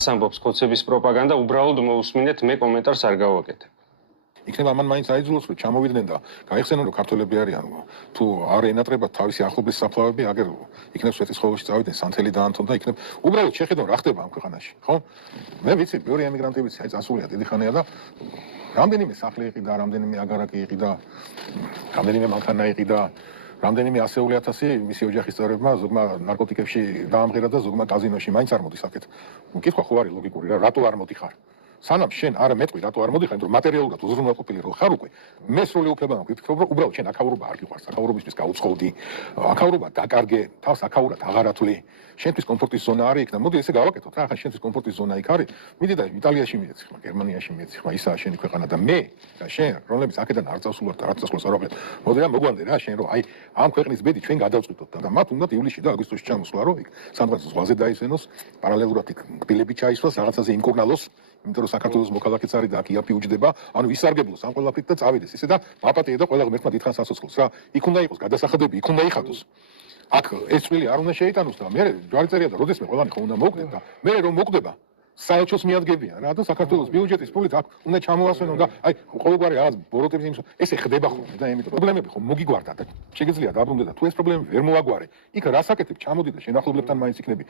ამბობს ხოცების პროპაგანდა, უბრალოდ მოусმინეთ, მე კომენტარს არ გავაკეთებ. იქნება ამან მაინც აიძულოს, რომ ჩამოვიდნენ და გაიხსენონ, რომ ქართველები არიან, თუ არ ენატრებათ თავისი ახლობის საფლავები, აგერ იქნებ სვეტიცხოველში წავიდნენ, სანთელი დაანთონ და იქნებ უბრალოდ შეხედონ რა ხდება ამ ქვეყანაში, ხო? მე ვიცი, ბევრი ემიგრანტი ვიცი, აი წასულია დიდი ხანია და რამდენიმე სახლი იყიდა, რამდენიმე აგარაკი იყიდა, რამდენიმე მანქანა იყიდა, რამდენიმე ასეული ათასი მისი ოჯახის წევრებმა ზოგმა ნარკოტიკებში დაამღერა და ზოგმა კაზინოში მაინც არ მოდის აქეთ. მკითხვა ხო არის ლოგიკური რა, რატო არ მოდიხარ? სანამ შენ არ მეტყვი რატო არ მოდიხარ, იმიტომ რომ მატერიალურად უზრუნველყოფილი რო ხარ უკვე, მე სრული უფლება მაქვს ვთქვი, რომ უბრალოდ შენ აქაურობა არ გიყვარს, აქაურობისთვის გაუწყობდი, აქაურობა დაკარგე, თავს აქაურად აღარ ათვლი, შენთვის კომფორტის ზონა არის იქ და მოდი ესე გავაკეთოთ რა, ახლა შენთვის კომფორტის ზონა იქ არის, მიდი და იტალიაში მიეცი ხმა, გერმანიაში მიეცი ხმა, ისაა შენი ქვეყანა და მე და შენ, რომლებიც აქედან არ წავსულობთ და არ წასვლას არ ვაკეთებ, მოდი რა მოგვანდე რა შენ რომ აი ამ ქვეყნის ბედი ჩვენ გადავწყვიტოთ და მათ უნდათ ივლისში და აგვისტოში ჩამოსვლა რომ იქ სადღაც ზღვაზე დაისვენოს, პარალელურად იქ კბილები ჩაისვას, რაღაცაზე იმკურნალოს იმიტომ რომ საქართველოს მოქალაქეც არის და აქ იაფი უჯდება, ანუ ისარგებლოს ამ ყველაფრით და წავიდეს. ისე და მაპატიე და ყველა ღმერთმა დიდხანს ასოცხლოს რა. იქ უნდა იყოს გადასახადები, იქ უნდა იხატოს. აქ ეს წვილი არ უნდა შეიტანოს და მე ჯვარიწერია და როდესმე ყველანი ხო უნდა მოვკვდეთ და მე რომ მოვკვდება საელჩოს მიადგებიან რა და საქართველოს ბიუჯეტის ფულით აქ უნდა ჩამოასვენონ და აი ყოველგვარი რაღაც ბოროტების იმის ესე ხდება ხოლმე და იმიტომ პრობლემები ხო მოგიგვარდა და შეგიძლია დაბრუნდე და თუ ეს პრობლემები ვერ მოაგვარე იქ რას აკეთებ ჩამოდი და შენ ახლობლებთან მაინც იქნები